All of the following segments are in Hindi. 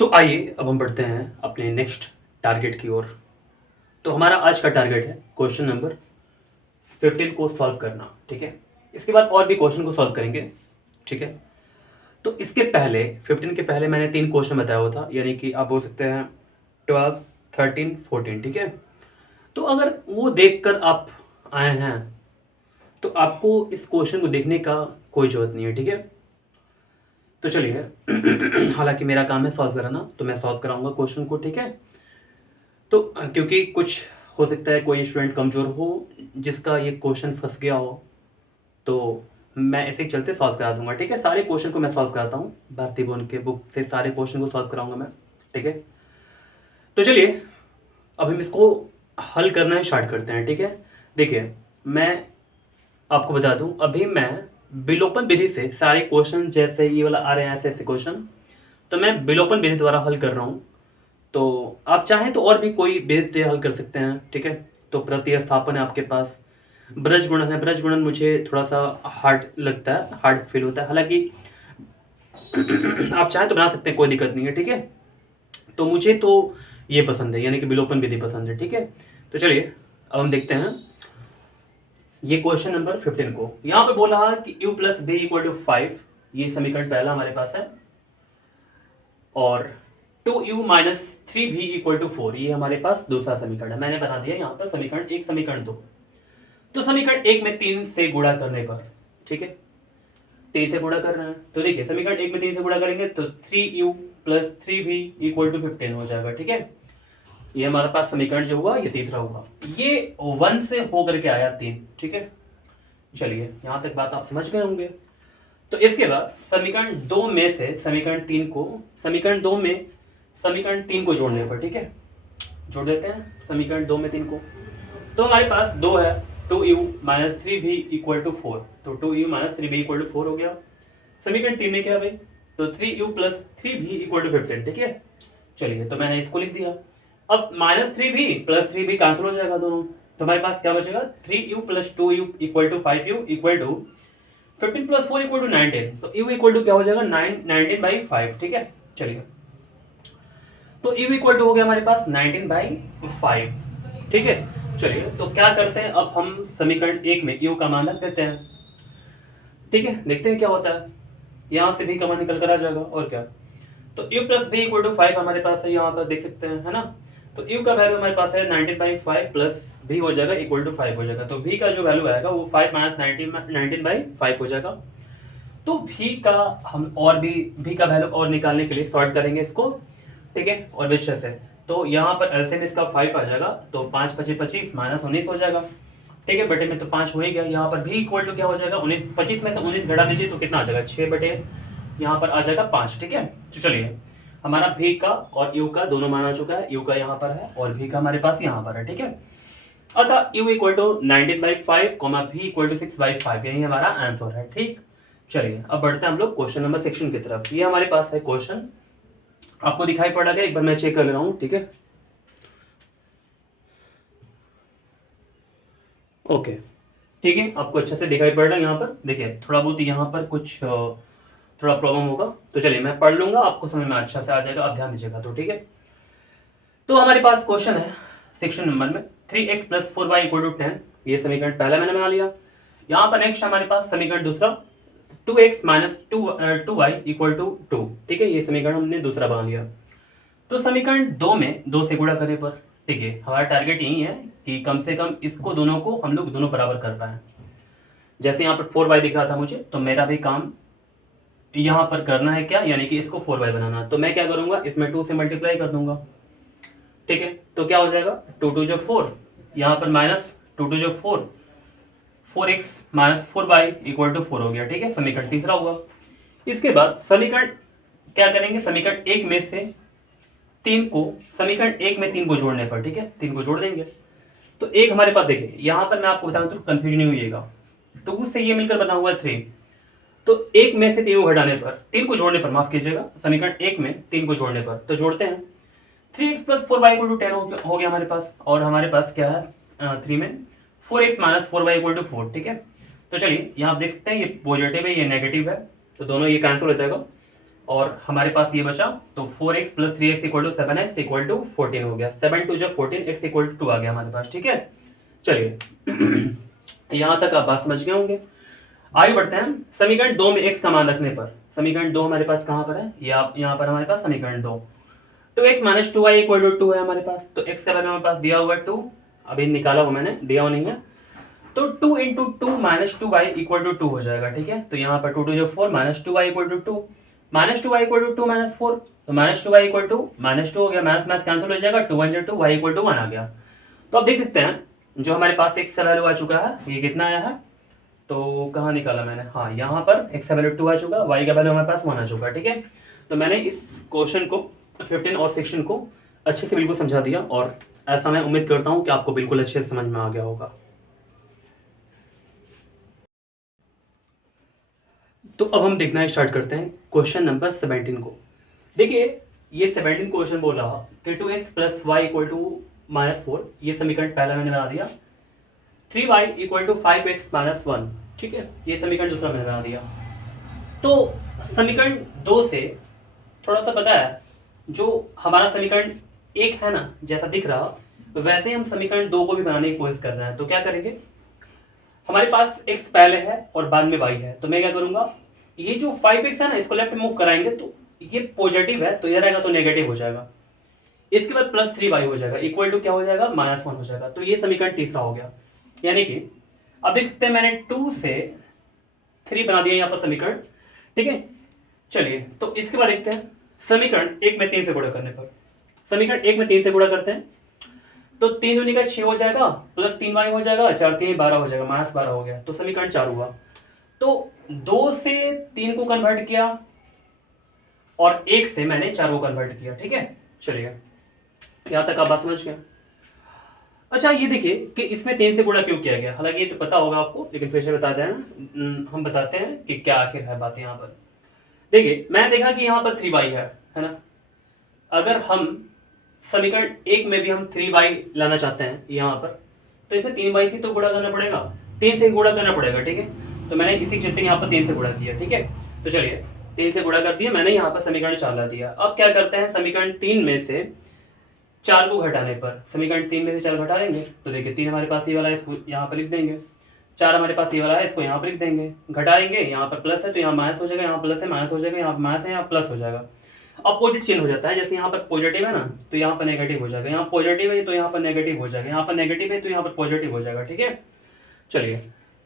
तो आइए अब हम बढ़ते हैं अपने नेक्स्ट टारगेट की ओर। तो हमारा आज का टारगेट है क्वेश्चन नंबर 15 को सॉल्व करना। ठीक है, इसके बाद और भी क्वेश्चन को सॉल्व करेंगे। ठीक है, तो इसके पहले 15 के पहले मैंने 3 क्वेश्चन बताया हुआ था, यानी कि आप बोल सकते हैं 12, 13, 14। ठीक है, तो अगर वो देखकर आप आए हैं तो आपको इस क्वेश्चन को देखने का कोई ज़रूरत नहीं है। ठीक है, तो चलिए हालांकि मेरा काम है सॉल्व कराना, तो मैं सॉल्व कराऊंगा क्वेश्चन को। ठीक है, तो क्योंकि कुछ हो सकता है कोई स्टूडेंट कमज़ोर हो जिसका ये क्वेश्चन फंस गया हो, तो मैं ऐसे ही चलते सॉल्व करा दूंगा। ठीक है, सारे क्वेश्चन को मैं सॉल्व कराता हूँ, भारतीय भवन के बुक से सारे क्वेश्चन को सॉल्व कराऊंगा मैं। ठीक है, तो चलिए अब हम इसको हल करना ही स्टार्ट करते हैं। ठीक है, देखिए मैं आपको बता दूं, अभी मैं विलोपन विधि से सारे क्वेश्चन, जैसे ये वाला आ रहे हैं ऐसे ऐसे क्वेश्चन, तो मैं विलोपन विधि द्वारा हल कर रहा हूँ। तो आप चाहें तो और भी कोई विधि से हल कर सकते हैं। ठीक है, तो प्रतिस्थापन है आपके पास, ब्रज गुणन है। ब्रज गुणन मुझे थोड़ा सा हार्ड लगता है, हार्ड फील होता है, हालांकि आप चाहें तो बना सकते हैं, कोई दिक्कत नहीं है। ठीक है, तो मुझे तो ये पसंद है, यानी कि विलोपन विधि पसंद है। ठीक है, तो चलिए अब हम देखते हैं ये क्वेश्चन नंबर 15 को। यहाँ पे बोला कि u plus b equal to 5, ये समीकरण पहला हमारे पास है, और 2u minus 3v equal to 4, ये हमारे पास दूसरा समीकरण है। मैंने बना दिया यहाँ पर समीकरण एक, समीकरण दो। तो समीकरण एक में 3 से गुणा करने पर, ठीक है, 3 से गुणा कर रहे हैं, तो देखिए समीकरण एक में 3 से गुणा करेंगे तो 3u plus 3v equal to 15 हो जाएगा। ठीक है, ये हमारे पास समीकरण जो हुआ ये तीसरा हुआ, ये 1 से होकर के आया 3। ठीक है, चलिए यहाँ तक बात आप समझ गए होंगे। तो इसके बाद समीकरण दो में से समीकरण तीन को, समीकरण दो में समीकरण तीन को जोड़ने पर, ठीक है, जोड़ देते हैं समीकरण दो में तीन को। तो हमारे पास दो है, 2u माइनस थ्री भी इक्वल टू 4, तो 2u माइनस थ्री भी इक्वल टू 4 हो गया। समीकरण तीन में क्या है भाई, तो 3u प्लस थ्री भी इक्वल टू 15। ठीक है, चलिए तो मैंने इसको लिख दिया। अब माइनस थ्री भी प्लस थ्री भी कैंसिल हो जाएगा दोनों, तो हमारे पास क्या बचेगा, 3u plus 2u equal to 5u equal to 15 plus 4 equal to 19, तो u इक्वल टू क्या हो जाएगा 19/5। ठीक है, चलिए तो u इक्वल टू हो गया हमारे पास 19/5। ठीक है, चलिए तो क्या करते हैं, अब हम समीकरण एक में u का मान रख देते हैं। ठीक है, देखते हैं क्या होता है, यहां से भी का मान निकल कर आ जाएगा और क्या। तो u प्लस भी इक्वल टू 5 हमारे पास है, यहाँ पर देख सकते हैं, है ना। तो u का वैल्यू हमारे पास है 19/5 प्लस v हो जाएगा इक्वल टू 5 हो जाएगा, तो v का जो वैल्यू आएगा वो 5 माइनस 19/5 हो जाएगा। तो v का हम और भी v का वैल्यू और निकालने के लिए सॉर्ट करेंगे इसको। ठीक है, और विच्छेद से, तो यहाँ पर एलसीएम इसका 5 आ जाएगा, तो 5 पचे 25 माइनस 19 हो जाएगा। ठीक है, बटे में तो 5 हो ही गया, यहाँ पर भी इक्वल टू क्या हो जाएगा 19, 25 में से 19 घटा दीजिए तो कितना आ जाएगा 6 बटे, यहाँ पर आ जाएगा 5। ठीक है, तो चलिए हमारा भी का और यू का दोनों मान आ चुका है, यू का यहाँ पर है और भी का हमारे पास यहाँ पर है। ठीक है, अतः u equal to 19/5 comma v equal to 6/5, यही हमारा आंसर है। ठीक, चलिए अब बढ़ते हैं हम लोग क्वेश्चन नंबर सेक्शन की तरफ। ये हमारे पास है क्वेश्चन, आपको दिखाई पड़ रहा है, एक बार मैं चेक कर ले रहा हूँ। ठीक है, ओके, ठीक है, आपको अच्छे से दिखाई पड़ रहा है। यहाँ पर देखिए थोड़ा बहुत यहाँ पर कुछ थोड़ा प्रॉब्लम होगा, तो चलिए मैं पढ़ लूंगा, आपको समझ में अच्छा से आ जाएगा, आप ध्यान दीजिएगा। तो ठीक है, तो हमारे पास क्वेश्चन है सेक्शन नंबर में 3x plus 4y equal to 10, ये समीकरण पहला मैंने बना लिया। यहाँ पर नेक्स्ट हमारे पास समीकरण दूसरा 2x minus 2y equal to 2। ठीक है, ये समीकरण हमने दूसरा बना लिया। तो समीकरण दो में दो से गुणा करने पर, ठीक है, हमारा टारगेट यही है कि कम से कम इसको दोनों को हम लोग दोनों बराबर कर पाए। जैसे यहाँ पर 4y दिख रहा था मुझे, तो मेरा भी काम यहाँ पर करना है क्या, यानी कि इसको 4y बनाना। तो मैं क्या करूंगा, इसमें 2 से मल्टीप्लाई कर दूंगा। ठीक है, तो क्या हो जाएगा 2 2 जो 4, यहाँ पर माइनस 2 2 जो 4, 4x minus 4y equal to 4 हो गया। ठीक है, समीकरण तीसरा हुआ। इसके बाद समीकरण क्या करेंगे, समीकरण एक में से तीन को, समीकरण एक में तीन को जोड़ने पर, ठीक है, तीन को जोड़ देंगे। तो एक हमारे पास देखिए, यहाँ पर मैं आपको बता दूं तो कंफ्यूजन नहीं होइएगा, 2 से ये मिलकर बना हुआ है 3, तो एक में से तीन को घटाने पर, तीन को जोड़ने पर, माफ कीजिएगा, समीकरण एक में तीन को जोड़ने पर, तो जोड़ते हैं 3x plus 4y equal to 10 हो गया हमारे पास, और हमारे पास क्या है 3 में 4x minus 4y equal to 4। ठीक है, तो चलिए यहाँ आप देख सकते हैं ये पॉजिटिव है ये नेगेटिव है, तो दोनों ये कैंसिल हो जाएगा, और हमारे पास ये बचा, तो 4x plus 3x equal to 7x equal to 14 हो गया। 7 टू जब 14, x इक्वल टू 2 आ गया हमारे पास। ठीक है, चलिए यहाँ तक आप बात समझ गए होंगे। आगे बढ़ते हैं। समीकरण 2 में x का मान रखने पर, समीकरण 2 हमारे पास कहाँ पर है, यहाँ पर हमारे पास समीकरण 2, तो x minus 2y equal to 2 है हमारे पास। तो x का वैल्यू हमारे पास दिया हुआ है 2, अभी निकाला हुआ मैंने, दिया हुआ नहीं है। तो 2 into 2 minus 2y equal to 2 हो जाएगा। ठीक है, तो यहाँ पर 2 2 जो 4 minus 2y equal to 2, minus 2y equal to 2 minus 4, तो minus 2y equal to minus 2 हो गया, माइनस माइनस कैंसिल हो जाएगा, 2 1 जो 2 y इक्वल टू 1 आ गया। तो आप देख सकते हैं जो हमारे पास x का वैल्यू आ चुका है, ये कितना आया है, तो कहाँ निकाला मैंने, हाँ यहाँ पर x का वैल्यू 2 आ चुका, y का वैल्यू हमारे पास 1 आ चुका। ठीक है, तो मैंने इस क्वेश्चन को 15 और 16 को अच्छे से बिल्कुल समझा दिया, और ऐसा मैं उम्मीद करता हूँ कि आपको बिल्कुल अच्छे से समझ में आ गया होगा। तो अब हम देखना स्टार्ट करते हैं क्वेश्चन नंबर 17 को। देखिए ये 17 क्वेश्चन बोला कि 2x plus Y equal to -4, ये समीकरण पहला मैंने बना दिया। 3y equal to 5x minus 1, ठीक है, ये समीकरण दूसरा मैंने बना दिया। तो समीकरण 2 से थोड़ा सा पता है, जो हमारा समीकरण 1 है ना, जैसा दिख रहा वैसे ही हम समीकरण 2 को भी बनाने की कोशिश कर रहे हैं। तो क्या करेंगे, हमारे पास x पहले है और बाद में y है, तो मैं क्या करूंगा, ये जो 5x है ना, इसको लेफ्ट मूव कराएंगे तो ये पॉजिटिव है, तो इधर आएगा तो नेगेटिव हो जाएगा। इसके बाद प्लस 3y हो जाएगा, इक्वल टू क्या हो जाएगा, -1 हो जाएगा। तो ये समीकरण तीसरा हो गया। यानी कि अब देख सकते हैं मैंने 2 से 3 बना दिया यहाँ पर समीकरण। ठीक है, चलिए तो इसके बाद देखते हैं समीकरण 1 में 3 से गुणा करने पर। समीकरण 1 में 3 से गुणा करते हैं तो 3 दूनी का 6 हो जाएगा, प्लस 3y हो जाएगा, 4 3 12 हो जाएगा, -12 हो गया। तो समीकरण 4 हुआ। तो 2 से 3 को कन्वर्ट किया और 1 से मैंने 4 को कन्वर्ट किया। ठीक है, चलिए यहां तक आप बात समझ गए। अच्छा ये देखिए कि इसमें 3 से गुणा क्यों किया गया, हालांकि ये तो पता होगा आपको, लेकिन फिर से बता दें, हम बताते हैं कि क्या आखिर है बात यहाँ पर। देखिए मैंने देखा कि यहाँ पर 3y है ना, अगर हम समीकरण 1 में भी हम 3y लाना चाहते हैं यहाँ पर, तो इसमें 3y से तो गुणा करना पड़ेगा, 3 से गुणा करना पड़ेगा। ठीक है, तो मैंने इसी चलते यहाँ पर 3 से गुणा किया। ठीक है, तो चलिए 3 से गुणा कर दिया मैंने, यहाँ पर समीकरण 4 ला दिया। अब क्या करते हैं, समीकरण 3 में से 4 को घटाने पर, समीकरण 3 में से 4 घटा लेंगे तो देखिए 3 हमारे पास ये वाला है, इसको यहाँ पर लिख देंगे, 4 हमारे पास ये वाला है, इसको यहाँ पर लिख देंगे, घटाएंगे, यहाँ पर प्लस है तो यहाँ माइनस हो जाएगा, यहाँ प्लस है माइनस हो जाएगा, यहाँ माइनस है यहाँ प्लस हो जाएगा। अपोजिट चेंज हो जाता है, जैसे यहाँ पर पॉजिटिव है ना तो यहाँ पर नेगेटिव हो जाएगा, यहाँ पॉजिटिव है तो यहाँ पर नेगेटिव हो जाएगा, यहाँ पर नेगेटिव है तो यहाँ पर पॉजिटिव हो जाएगा। ठीक है, चलिए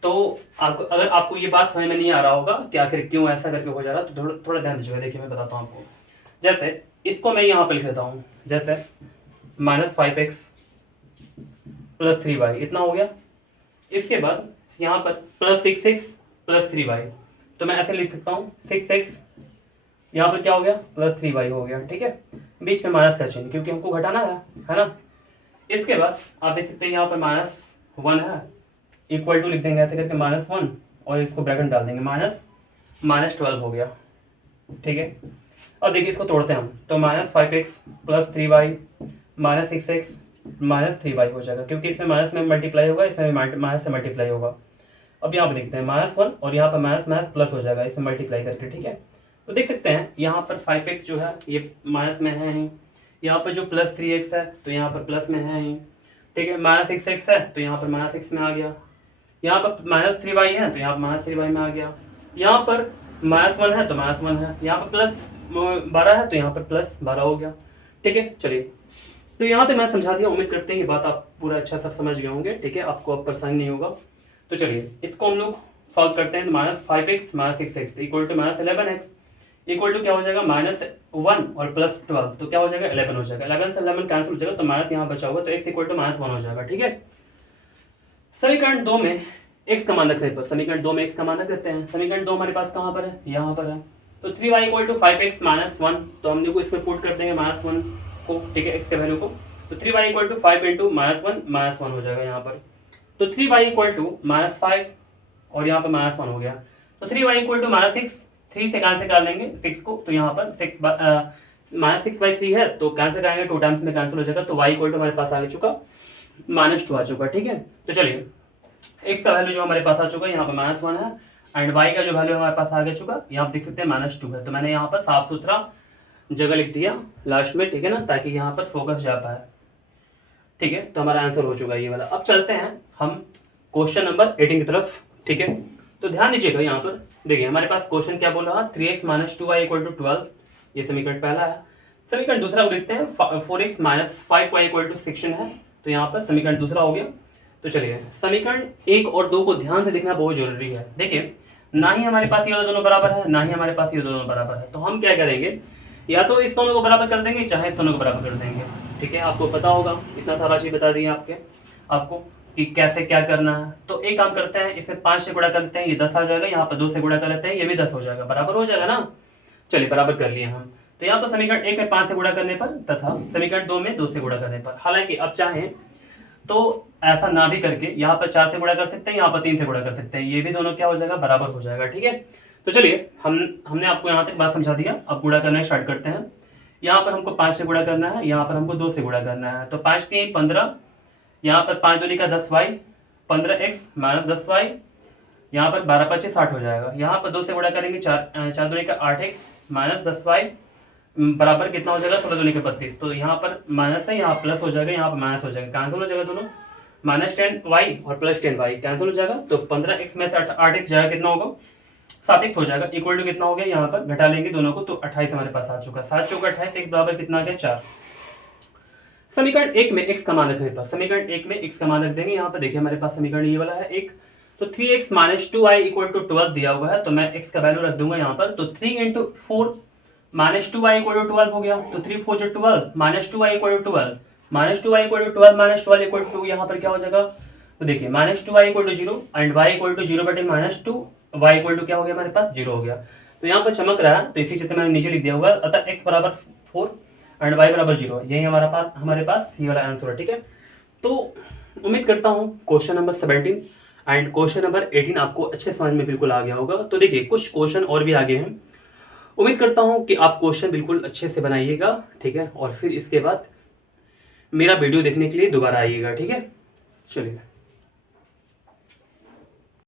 तो आपको अगर आपको ये बात समझ में नहीं आ रहा होगा कि आखिर क्यों ऐसा करके हो जा रहा है, तो थोड़ा ध्यान दीजिएगा। देखिए मैं बताता हूँ आपको, जैसे इसको मैं यहाँ पर लिख देता हूँ, जैसे -5x प्लस 3y इतना हो गया। इसके बाद यहाँ पर प्लस 6x प्लस 3y, तो मैं ऐसे लिख सकता हूँ 6x, यहाँ पर क्या हो गया, प्लस 3y हो गया। ठीक है, बीच में माइनस का चिन्ह क्योंकि हमको घटाना है ना। इसके बाद आप देख सकते हैं यहाँ पर -1 है, इक्वल टू लिख देंगे ऐसे करके -1 और इसको ब्रैकेट डाल देंगे, -12 हो गया। ठीक है, अब देखिए इसको तोड़ते हैं हम, तो -5x plus 3y minus 6x minus 3y हो जाएगा, क्योंकि इसमें माइनस में मल्टीप्लाई होगा, इसमें माइनस से मल्टीप्लाई होगा। अब यहाँ पर देखते हैं -1 और यहाँ पर माइनस माइनस प्लस हो जाएगा इसमें मल्टीप्लाई करके। ठीक है, तो देख सकते हैं यहाँ पर 5x जो है ये माइनस में है ही, यहाँ पर जो प्लस 3x है तो यहाँ पर प्लस में है ही। ठीक है, -6x है तो यहाँ पर -6 में आ गया, यहाँ पर -3y है तो यहाँ पर -3y में आ गया, यहाँ पर -1 है तो -1 है, यहाँ पर प्लस 12 है तो यहाँ पर प्लस 12 हो गया। ठीक है, चलिए तो यहाँ तक मैं समझा दिया, उम्मीद करते हैं ये बात आप पूरा अच्छा सब समझ गए होंगे। ठीक है, आपको अब परेशानी नहीं होगा। तो चलिए इसको हम लोग सॉल्व करते हैं। -5x minus 6x equal to -11x equal to क्या हो जाएगा, -1 और प्लस 12 तो क्या हो जाएगा, 11 हो जाएगा। 11 से 11 कैंसिल हो जाएगा तो माइनस यहाँ बचा होगा, तो x इक्वल टू -1 हो जाएगा। ठीक है, समीकरण 2 में x का मान रखने पर, समीकरण 2 में x का मान रख देते हैं। समीकरण 2 हमारे पास कहाँ पर है, यहाँ पर है। तो 3y equal to 5x minus 1, तो हम लोग को इसमें पुट कर देंगे -1 को। ठीक है, x के वैल्यू को, तो 3y इक्वल टू 5 इंटू -1 हो जाएगा यहाँ पर। तो 3y इक्वल टू -5 और यहाँ पर -1 हो गया, तो 3y इक्वल टू -6, 3 से कैंसिल कर लेंगे 6 को, तो यहाँ पर -6/3 है तो कैंसिल करेंगे, 2 टाइम्स में कैंसिल हो जाएगा, तो y इक्वल टू हमारे पास आ चुका -2 आ चुका। ठीक है, तो चलिए x का वैल्यू जो हमारे पास आ चुका है यहाँ पर -1 है एंड y का जो वैल्यू हमारे पास आ चुका, यहाँ आप देख सकते हैं -2 है, तो मैंने यहाँ पर साफ सुथरा जगह लिख दिया लास्ट में, ठीक है ना, ताकि यहाँ पर फोकस जा पाए। ठीक है, तो हमारा आंसर हो चुका है ये वाला। अब चलते हैं हम क्वेश्चन नंबर 18 की तरफ। ठीक है, तो ध्यान दीजिएगा यहाँ पर देखिए हमारे पास क्वेश्चन क्या बोल रहा है, 3x - 2y = 12, ये समीकरण पहला है। समीकरण दूसरा को देखते हैं, 4x - 5y = 16 है, तो यहाँ पर समीकरण दूसरा हो गया। तो चलिए समीकरण 1 और 2 को ध्यान से देखना बहुत जरूरी है। देखिए ना ही हमारे पास ये वाला दोनों बराबर है, ना ही हमारे पास ये दोनों बराबर है, तो हम क्या करेंगे, या तो इस दोनों को बराबर कर देंगे, चाहे इस दोनों को बराबर कर देंगे। ठीक है, आपको पता होगा, इतना सारा चीज बता दी आपको कि कैसे क्या करना है। तो एक काम करते हैं, इसमें 5 से गुणा करते हैं, ये 10 आ जाएगा, यहाँ पर 2 से गुणा कर लेते हैं, ये भी 10 हो जाएगा, बराबर हो जाएगा ना। चलिए बराबर कर लिए हम। तो यहाँ पर समीकरण 1 में 5 से गुणा करने पर तथा समीकरण 2 में 2 से गुणा करने पर, हालांकि अब चाहें तो ऐसा ना भी करके यहाँ पर 4 से गुणा कर सकते हैं, यहाँ पर 3 से गुणा कर सकते हैं, ये भी दोनों क्या हो जाएगा, बराबर हो जाएगा। ठीक है, तो चलिए हमने आपको यहाँ तक बात समझा दिया। अब गुणा करना स्टार्ट करते हैं। यहाँ पर हमको 5 से गुणा करना है, यहाँ पर हमको 2 से गुणा करना है, तो 5 3 15, यहाँ पर 5 दूनी का 10y, 15x - 10y, यहाँ पर 12 5 60 हो जाएगा। यहाँ पर 2 से गुणा करेंगे, 4 दूनी का 8x - 10y बराबर कितना हो जाएगा, 16 दूनी का 32, तो यहाँ पर माइनस है, यहाँ प्लस हो जाएगा, यहाँ पर माइनस हो जाएगा, कैंसिल हो जाएगा दोनों, -10y और +10y कैंसिल हो जाएगा, तो 15x में से 8x जाएगा, कितना होगा, 7x हो जाएगा, इक्वल टू कितना हो गया, यहाँ पर घटा लेंगे दोनों को, तो 28 हमारे पास आ चुका। 7 चौका 28, एक बराबर कितना आ गया, 4। समीकरण 1 में x का मान रखने पर, समीकरण 1 में x का मान रख देंगे। यहाँ पर देखिए हमारे पास समीकरण ये वाला है 1, तो 3x - 2y = 12 दिया हुआ है, तो मैं x का वैल्यू रख दूंगा यहाँ पर, तो 3 × 4 - 2y = 12 हो गया, तो 3 4 जो 12 - 2y = 12, -2y = 12 - 12 = 2, यहाँ पर क्या हो जाएगा, तो देखिए -2y = 0 एंड y = 0 बटे -2, y = क्या हो गया हमारे पास, 0 हो गया। तो यहाँ पर चमक रहा है, तो इसी चित्र मैंने नीचे लिख दिया हुआ है, अतः x = 4 एंड y = 0, यही हमारे पास ये वाला आंसर है। ठीक है, तो उम्मीद करता हूँ question number 17 and question number 18 आपको अच्छे समझ में बिल्कुल आ गया होगा। तो देखिए कुछ क्वेश्चन और भी आगे हैं, उम्मीद करता हूँ कि आप क्वेश्चन बिल्कुल अच्छे से बनाइएगा। ठीक है, और फिर इसके बाद मेरा वीडियो देखने के लिए दोबारा आइएगा। ठीक है, चलिए।